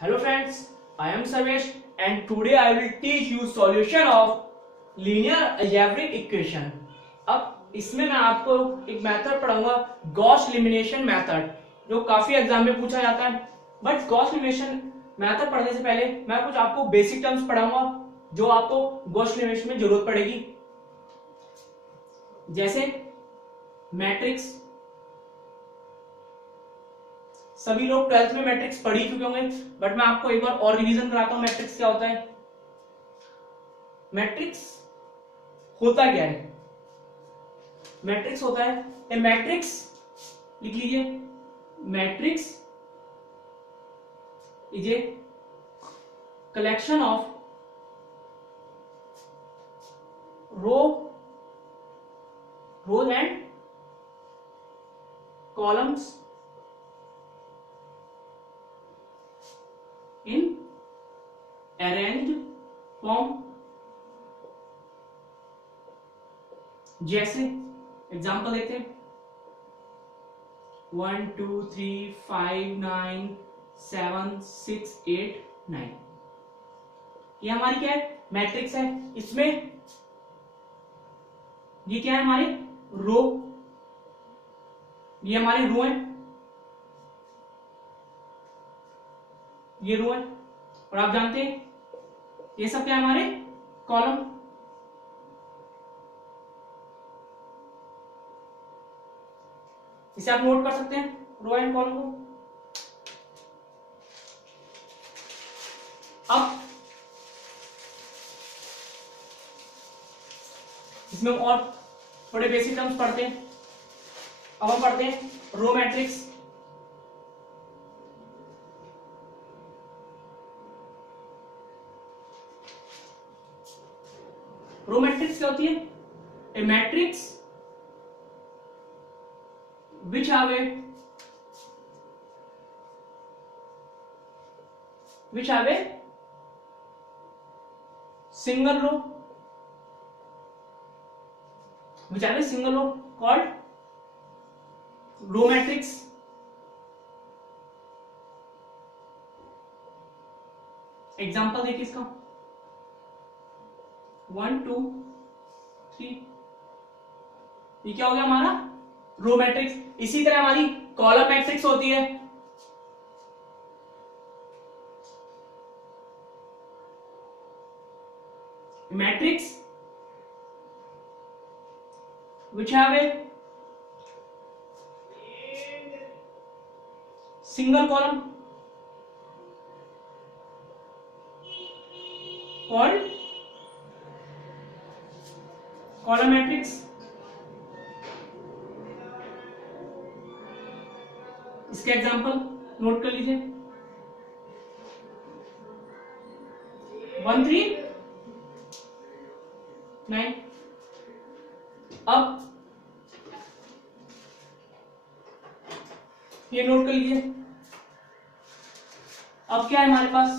Hello friends, I am Sarvesh and today I will teach you solution of linear algebraic equation. अब इसमें मैं आपको एक method पढ़ाऊंगा गॉस एलिमिनेशन मेथड, जो काफी एग्जाम में पूछा जाता है। बट गॉस एलिमिनेशन मेथड पढ़ने से पहले मैं कुछ आपको बेसिक टर्म्स पढ़ाऊंगा जो आपको गॉस एलिमिनेशन में जरूरत पड़ेगी, जैसे मैट्रिक्स। सभी लोग 12th में मैट्रिक्स पढ़ ही चुके होंगे, बट मैं आपको एक बार और रिवीजन कराता हूं मैट्रिक्स क्या होता है। मैट्रिक्स होता क्या है? मैट्रिक्स होता है ए मैट्रिक्स, लिख लीजिए, matrix is a collection of rose and columns in arranged form। जैसे एग्जांपल देखते हैं 1 2 3 5 9 7 6 8 9। ये हमारी क्या है? मैट्रिक्स है। इसमें ये क्या है? हमारे रो, ये हमारे रो है, ये रो है, और आप जानते हैं ये सब क्या है? हमारे कॉलम। इसे आप नोट कर सकते हैं रो एंड कॉलम को। अब इसमें और थोड़े बेसिक टर्म्स पढ़ते हैं। अब हम पढ़ते हैं रो मैट्रिक्स। रो मैट्रिक्स क्या होती है? ए matrix which have a single row, which have a single row called row matrix। Example देखिए इसका 1 2 3, ये क्या हो गया? हमारा रो मैट्रिक्स। इसी तरह हमारी कॉलम मैट्रिक्स होती है। Matrix which have a single column called column matrix। इसके एग्जांपल नोट कर लीजिए 1 3 9। अब ये नोट कर लीजिए। अब क्या है हमारे पास?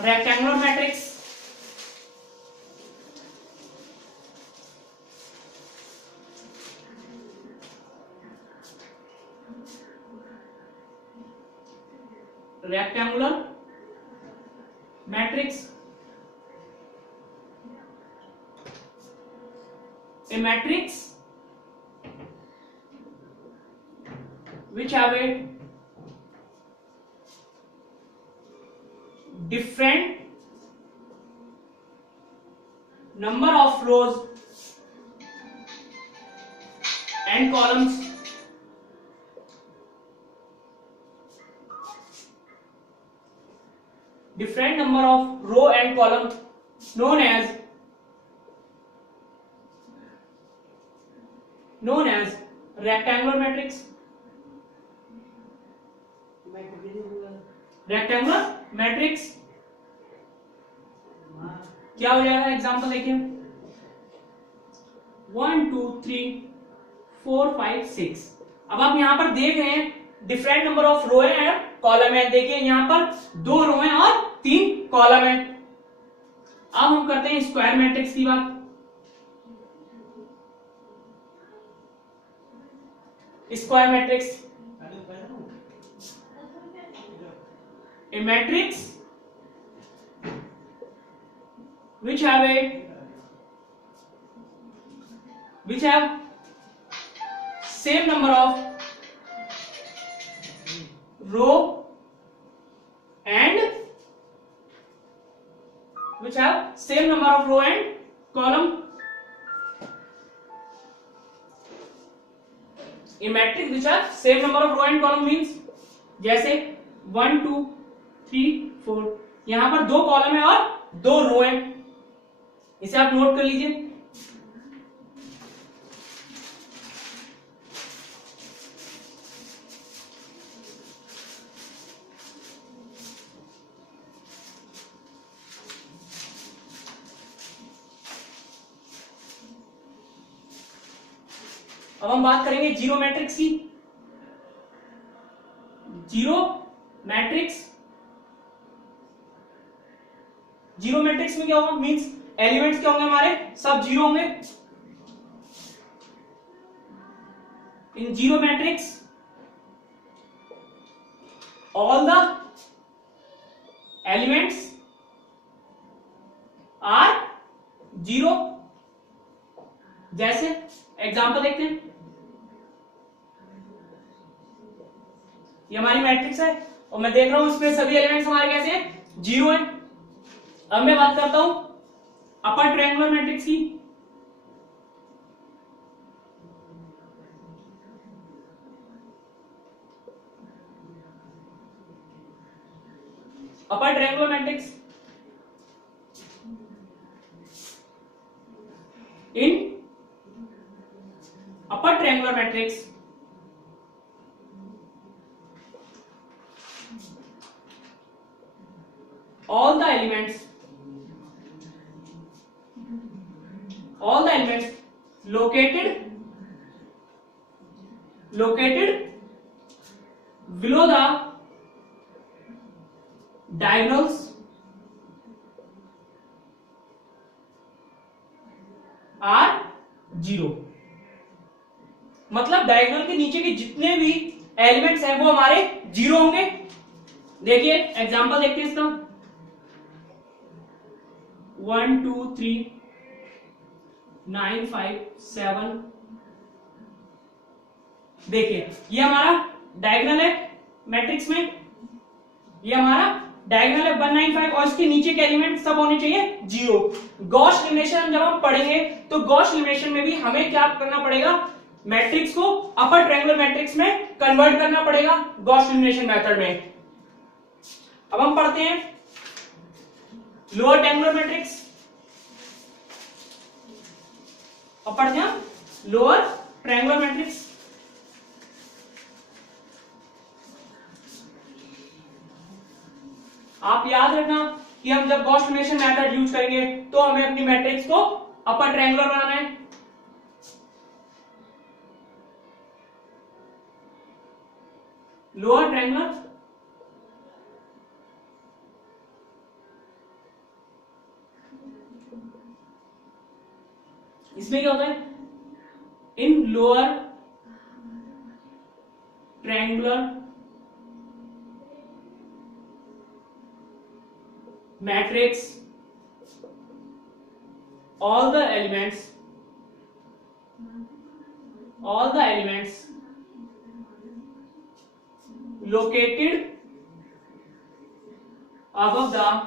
Rectangular matrix. Rectangular matrix, a matrix which have a different number of rows and columns different number of row and column known as rectangular matrix। Rectangular matrix क्या हो जाएगा? एग्जांपल देखिए 1 2 3 4 5 6। अब आप यहां पर देख रहे हैं डिफरेंट नंबर ऑफ रो है और कॉलम है। देखिए यहां पर 2 रो है और 3 कॉलम है। अब हम करते हैं स्क्वायर मैट्रिक्स की बात। Square matrix A matrix which have same number of row and column. A matrix which have same number of row and column means जैसे 1 2 3 4, यहां पर 2 कॉलम है और 2 रो है, इसे आप नोट कर लीजिए. अब हम बात करेंगे जीरो मैट्रिक्स की. जीरो मैट्रिक्स में क्या होगा, मींस एलिमेंट्स क्या होंगे हमारे, सब जीरो होंगे. In zero matrix all the elements are zero. जैसे एग्जांपल देखते हैं, ये हमारी मैट्रिक्स है और मैं देख रहा हूं इसमें सभी एलिमेंट्स हमारे कैसे हैं, जीरो हैं. अब मैं बात करता हूं अपर ट्रायंगुलर मैट्रिक्स की. Upper triangular matrix in upper triangular matrix all the elements located below the diagonals are zero. मतलब डायगोनल के नीचे के जितने भी एलिमेंट्स हैं वो हमारे जीरो होंगे. देखिए एग्जांपल देखते हैं इसका. 1 2 3 9 5 7. देखिए ये हमारा डायगोनल है मैट्रिक्स में, ये हमारा डायगोनल है 195 और इसके नीचे के एलिमेंट सब होने चाहिए जीरो. गॉस एलिमिनेशन जब हम पढ़ेंगे तो गॉस एलिमिनेशन में भी हमें क्या करना पड़ेगा, मैट्रिक्स को अपर ट्रायंगुलर मैट्रिक्स में कन्वर्ट करना पड़ेगा गॉस एलिमिनेशन मेथड में. अब हम पढ़ते हैं लोअर ट्रायंगुलर मैट्रिक्स. अब पढ़ते हैं लोअर ट्रायंगुलर मैट्रिक्स. आप याद रखना कि हम जब गॉस एलिमिनेशन मेथड यूज करेंगे तो हमें अपनी मैट्रिक्स को अपर ट्रायंगुलर बनाना है. लोअर ट्रायंगुलर इसमें क्या होता है, इन lower triangular matrix all the elements located above the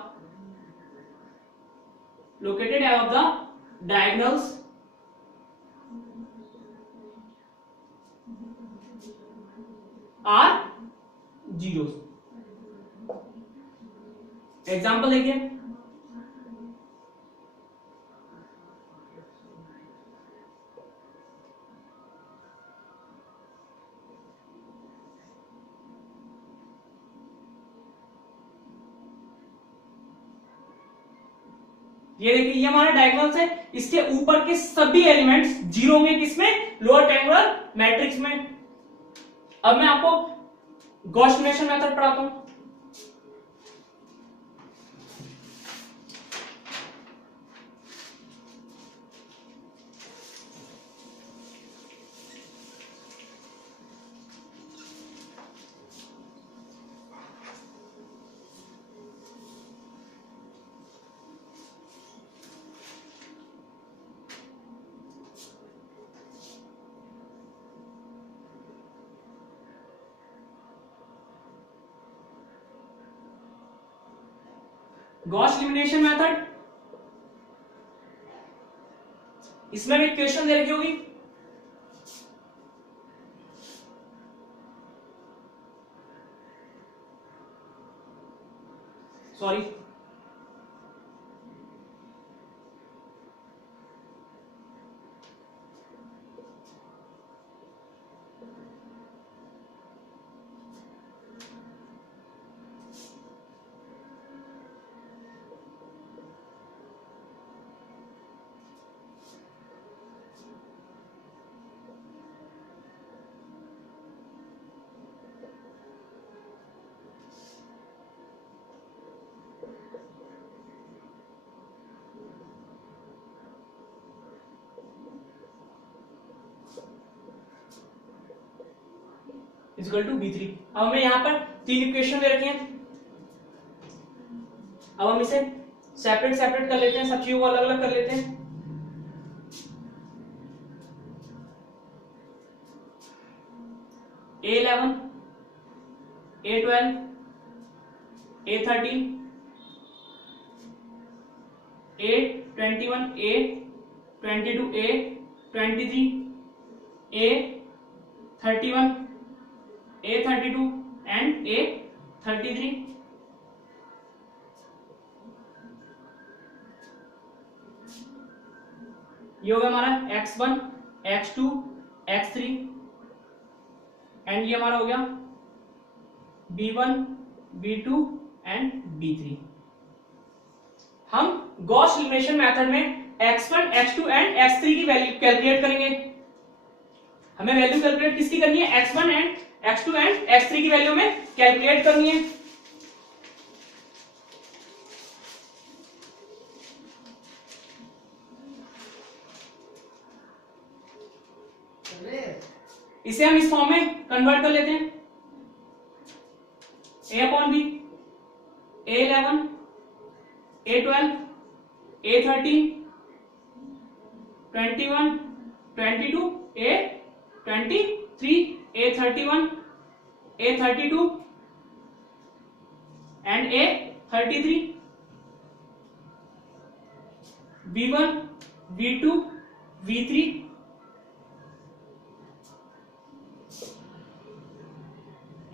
diagonals are zeros. Example देखिए, ये देखिए ये हमारा डायगोनल्स है, इसके ऊपर के सभी एलिमेंट्स जीरो होंगे किसमें, लोअर ट्रायंगुलर मैट्रिक्स में. अब मैं आपको गॉस एलिमिनेशन मेथड पढ़ाता हूं. गॉस एलिमिनेशन मेथड, इसमें भी इक्वेशन दे रखी होगी, सॉरी इक्वल टू B3। अब हमें यहाँ पर 3 इक्वेशन दे रखे हैं, अब हम इसे सेपरेट सेपरेट कर लेते हैं, सब चीजों को अलग अलग कर लेते हैं। A11, A12, A13, A21, A22, A23, A31, A32 and A33। ये होगा हमारा X1, X2, X3 एंड ये हमारा हो गया B1, B2 एंड B3। हम गॉस एलिमिनेशन मेथड में X1, X2 एंड X3 की वैल्यू कैलकुलेट करेंगे। हमें वैल्यू कैलकुलेट किसकी करनी है? X1 and X2 and X3 की वैल्यू में कैलकुलेट करनी है। इसे हम इस फॉर्म में कन्वर्ट कर लेते हैं। A/B, A11, A12, A13, 21, 22, A23, A31, A32 and A33, B1, B2, B3,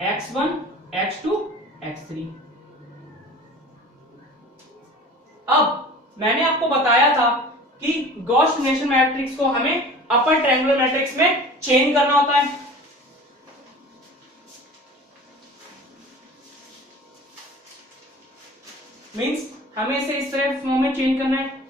X1, X2, X3। अब मैंने आपको बताया था कि गॉस एलिमिनेशन मैट्रिक्स को हमें अपर ट्रायंगुलर मैट्रिक्स में चेंज करना होता है। मींस हमें इसे इस तरह फॉर्म में चेंज करना है।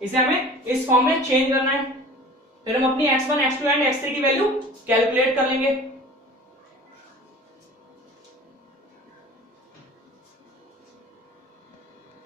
इसे हमें इस फॉर्म में चेंज करना है, फिर हम अपनी X1, X2 एंड X3 की वैल्यू कैलकुलेट कर लेंगे।